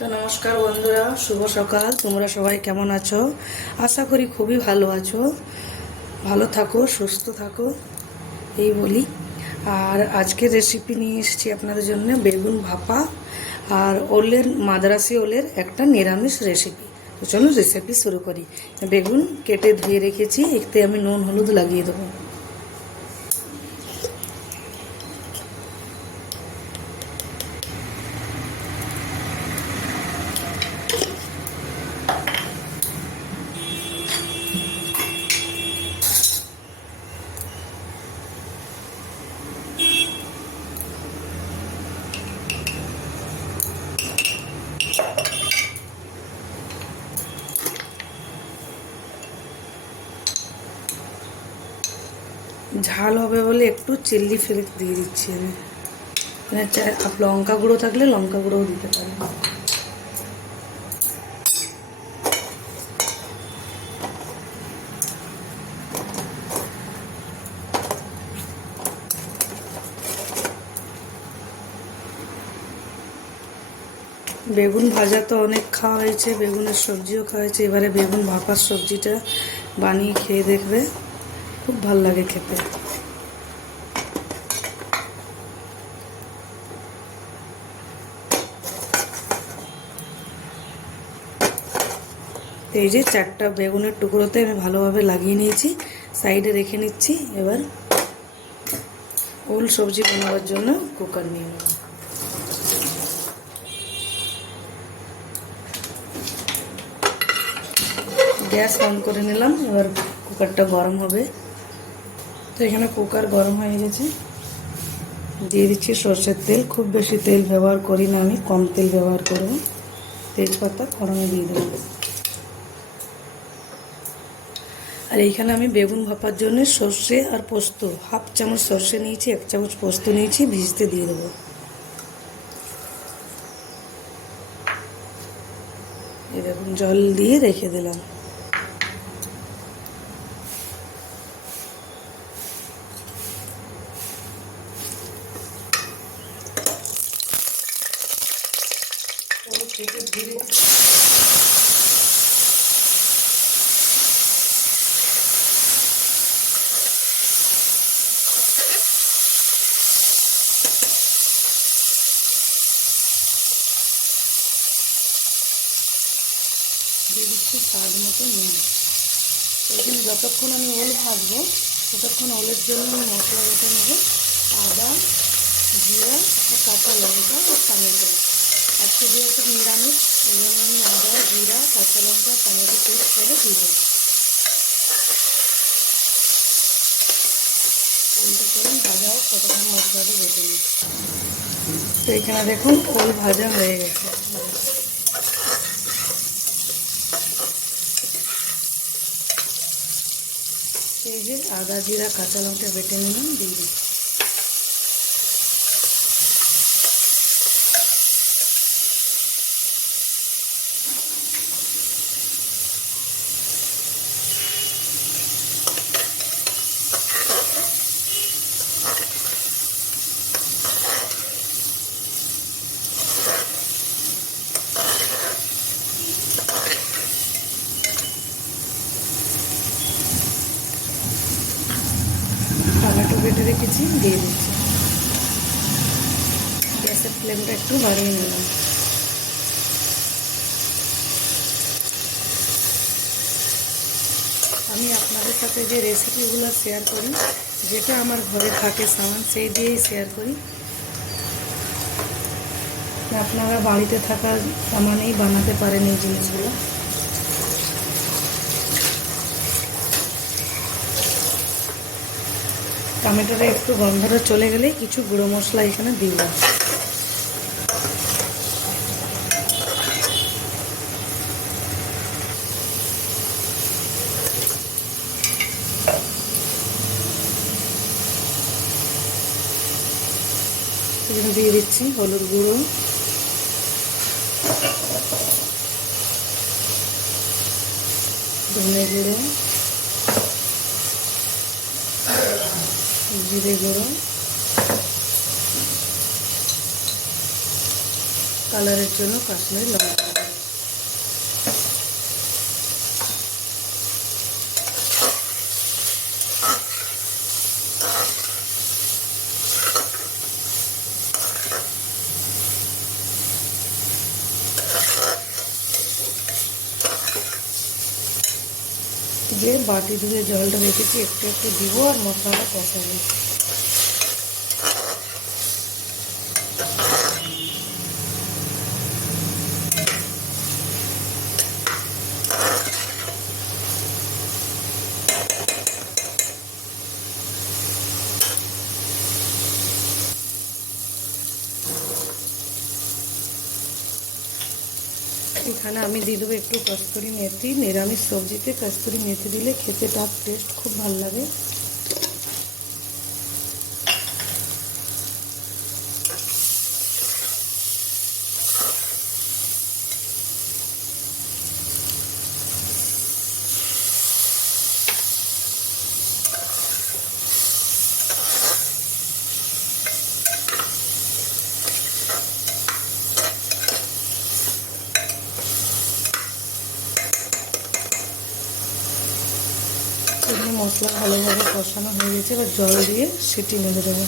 তো নমস্কার বন্ধুরা, শুভ সকাল। তোমরা সবাই কেমন আছো? আশা করি খুবই ভালো আছো। ভালো থাকো, সুস্থ থাকো, এই বলি। আর আজকের রেসিপি নিয়ে এসেছি আপনাদের জন্য বেগুন ভাপা আর ওলের, মাদ্রাসি ওলের একটা নিরামিষ রেসিপি। তো চলো রেসিপি শুরু করি। বেগুন কেটে ধুয়ে রেখেছি, এতে আমি নুন হলুদ লাগিয়ে দেবো। ঝাল হবে বলে একটু চিল্লি ফ্লেক্স দিয়ে দিচ্ছি আমি। লঙ্কা গুঁড়ো থাকলে লঙ্কা গুঁড়োও দিতে পারি। বেগুন ভাজা তো অনেক খাওয়া হয়েছে, বেগুনের সবজিও খাওয়া হয়েছে, এবারে বেগুন ভাপার সবজিটা বানিয়ে খেয়ে দেখবে, খুব ভালো লাগে খেতে। এই যে 4টা বেগুনের টুকরোতে আমি ভালোভাবে লাগিয়ে নিয়েছি, সাইডে রেখে নিচ্ছি। এবার ওল সবজি বানাবার জন্য কুকার নিয়ে নেব। গ্যাস অন করে নিলাম, এবার কুকারটা গরম হবে। তো এখানে কুকার গরম হয়ে গেছে, দিয়ে দিচ্ছি সর্ষের তেল। খুব বেশি তেল ব্যবহার করি না আমি, কম তেল ব্যবহার করব। তেজপাতা ফোড়নে দিয়ে দেবো। আর এইখানে আমি বেগুন ভাপার জন্য সর্ষে আর পোস্ত, হাফ চামচ সর্ষে নিয়েছি, 1 চামচ পোস্ত নিয়েছি, ভিজতে দিয়ে দেবো। এই দেখুন, জল দিয়ে রেখে দিলাম। দিয়ে দিচ্ছি স্বাদ মতো নুন। এখানে যতক্ষণ আমি ওল ভাজবো ততক্ষণ ওলের জন্য আমি মশলা বেটে নেব। আদা, জিরা আর কাঁচা লঙ্কা আর টমেটো। আজকে যেহেতু নিরামিষ, এই জন্য আমি আদা, জিরা, কাঁচা লঙ্কা, টমেটো পেস্ট করে দিব। ওলটা করে ভাজা হোক, ততক্ষণ মশলাটা বেটে নিই। তো এখানে দেখুন ওল ভাজা হয়ে গেছে। এই যে আদা, জিরা, কাঁচা লঙ্কা বেটে নিলাম, দিয়ে দিচ্ছি। টমেটো বেটে রেখেছি, দিয়ে দিচ্ছি। গ্যাসের ফ্লেমটা একটু বাড়িয়ে নিলাম। আমি আপনাদের সাথে যে রেসিপিগুলো শেয়ার করি, যেটা আমার ঘরে থাকে সামান, সেই দিয়েই শেয়ার করি। আপনারা বাড়িতে থাকা সামানেই বানাতে পারেন এই জিনিসগুলো। টমেটোটা একটু গন্ধটা চলে গেলে কিছু গুঁড়ো মশলা এখানে দিলাম। এখানে দিয়ে দিচ্ছি হলুদ গুঁড়ো, ধনে গুঁড়ো, জিরে গুঁড়ো, কালারের জন্য কাশ্মীরি লঙ্কা। যে বাটি ধুয়ে জলটা রেখেছি একটু একটু দিব আর মশলাটা কষাবো। এখানে আমি দিয়ে দেবো একটু কস্তুরি মেথি। নিরামিষ সবজিতে কস্তুরি মেথি দিলে খেতে তার টেস্ট খুব ভালো লাগে। এখানে মশলা ভালোভাবে কষানো হয়ে গেছে, এবার জল দিয়ে সিটি মেরে দেবো।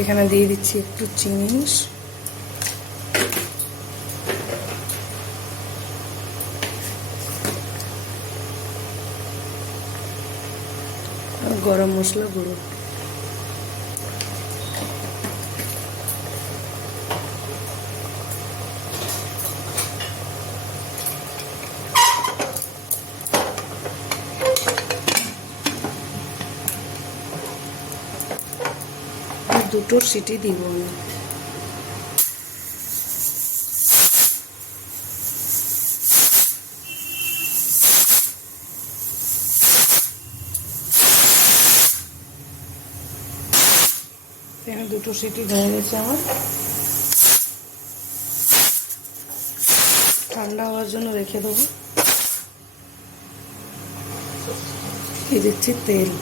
এখানে দিয়ে দিচ্ছি একটু চিনি আর গরম মশলা গুঁড়ো। দুটো সিটি দিব আমি। এখানে দুটো সিটি হয়ে গেছে আমার। ঠান্ডা হওয়ার জন্য রেখে দেবো। দিয়ে দিচ্ছি তেল।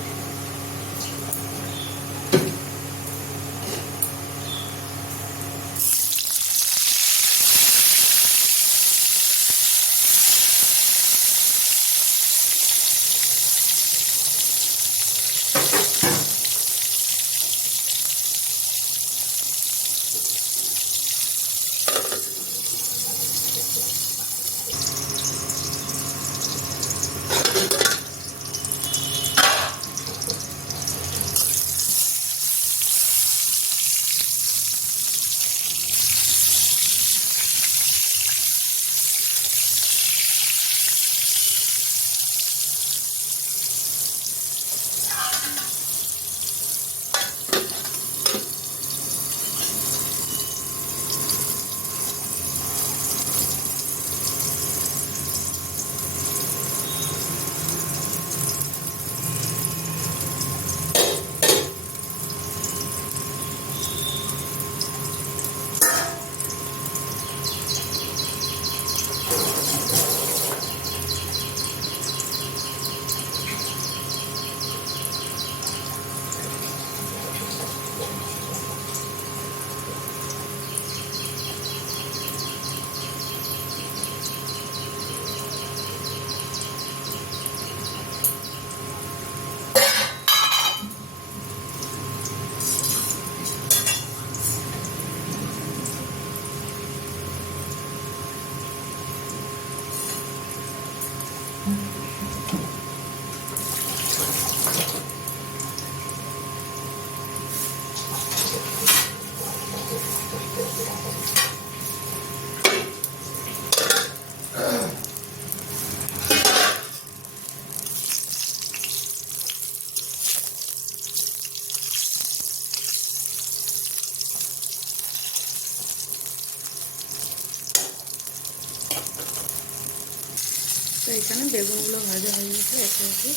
বেগুনগুলো ভাজা হয়ে গেছে, একে একে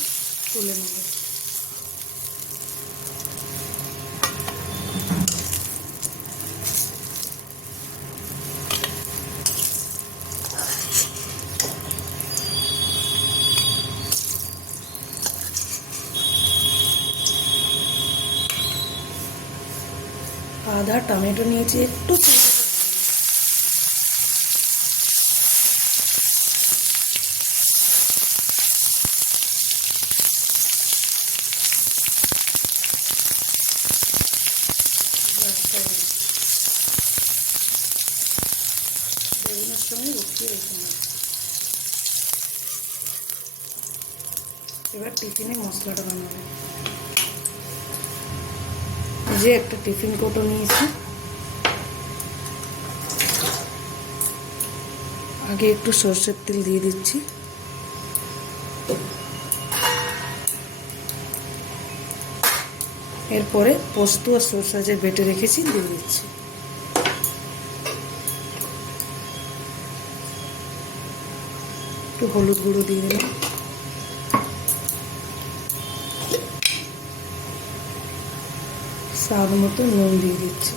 তুলে নেব। আধা টমেটো নিয়েছি, একটু বেগুনের সঙ্গে উঠিয়ে রেখে নেব। এবার টিফিনে মশলাটা বানাবো। যে একটা টিফিন কৌটো নিয়েছি, আগে একটু সরষের তেল দিয়ে দিচ্ছি। এরপরে পোস্ত আর সরষা যে বেটে রেখেছি দিয়ে দিচ্ছি। একটু হলুদ গুঁড়ো দিয়ে দিলাম, স্বাদ মতো নুন দিয়ে দিচ্ছি।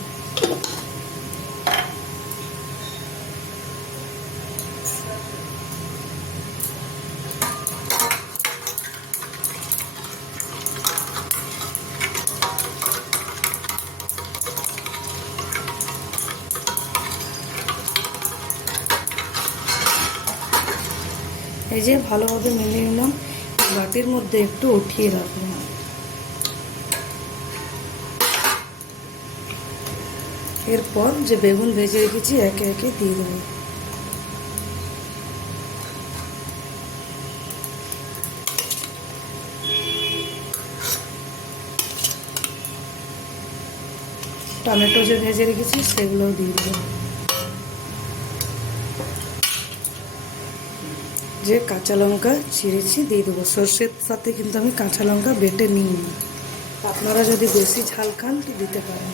এই যে ভালোভাবে মিলিয়ে নিলাম, বাটির মধ্যে একটু উঠিয়ে রাখলাম। এরপর যে বেগুন ভেজে রেখেছি একে একে দিয়ে দেবো। টমেটো যে ভেজে রেখেছি সেগুলোও দিয়ে দেবো। যে কাঁচা লঙ্কা ছিঁড়েছি দিয়ে দেবো। সর্ষের সাথে কিন্তু আমি কাঁচা লঙ্কা বেটে নিই, আপনারা যদি বেশি ঝাল খান তো দিতে পারেন।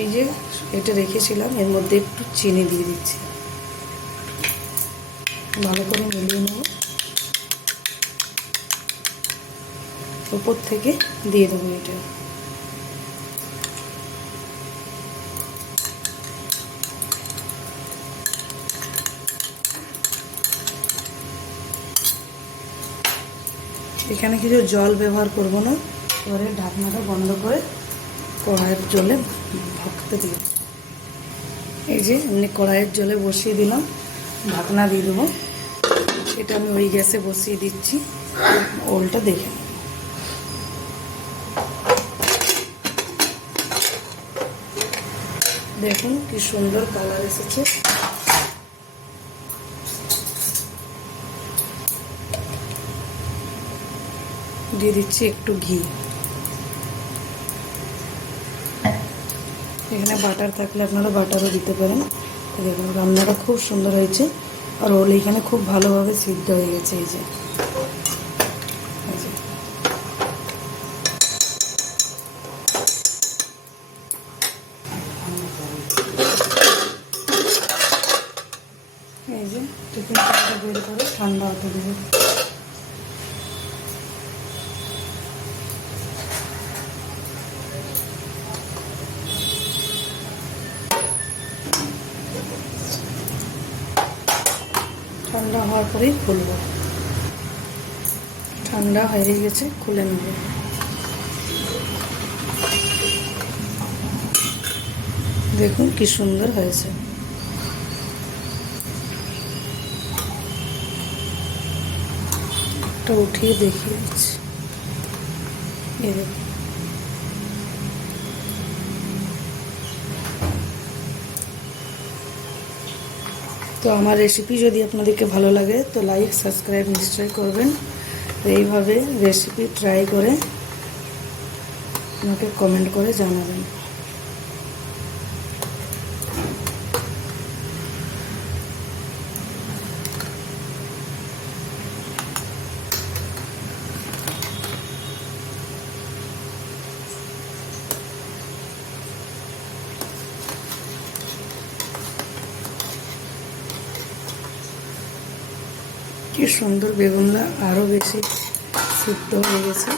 এই যে এটা রেখেছিলাম, এর মধ্যে একটু চিনি দিয়ে দিচ্ছি, ভালো করে মিলিয়ে নেব। উপর থেকে দিয়ে দেবো এটা। এখানে কিছু জল ব্যবহার করব না। এবারে ঢাকনাটা বন্ধ করে কড়াইয়ের জলে ভাপতে দিই। এই যে এমনি কড়াইয়ের জলে বসিয়ে দিলাম, ঢাকনা দিয়ে দেবো। এটা আমি ওই গ্যাসে বসিয়ে দিচ্ছি, ওলটা দেখে নেব। দেখুন কি সুন্দর কালার এসেছে। দিয়ে দিচ্ছি একটু ঘি। এখানে বাটার থাকলে আপনারা বাটারও দিতে পারেন। দেখুন রান্নাটা খুব সুন্দর হয়েছে, আর ওল এখানে খুব ভালোভাবে সিদ্ধ হয়ে গেছে। এই যে টিফিন কাপটা বের করে ঠান্ডা হতে দেবো। ঠান্ডা হওয়ার পরেই খুলব। ঠান্ডা হয়ে গেছে, খুলে নেব। দেখুন কি সুন্দর হয়েছে। একটা উঠিয়ে দেখিয়ে দিচ্ছি। এই দেখুন, তো আমার রেসিপি যদি আপনাদেরকে ভালো লাগে তো লাইক সাবস্ক্রাইব নিশ্চয়ই করবেন। এইভাবে রেসিপি ট্রাই করে আমাকে কমেন্ট করে জানাবেন। কি সুন্দর বেগুনটা আরও বেশি সিদ্ধ হয়ে গেছে।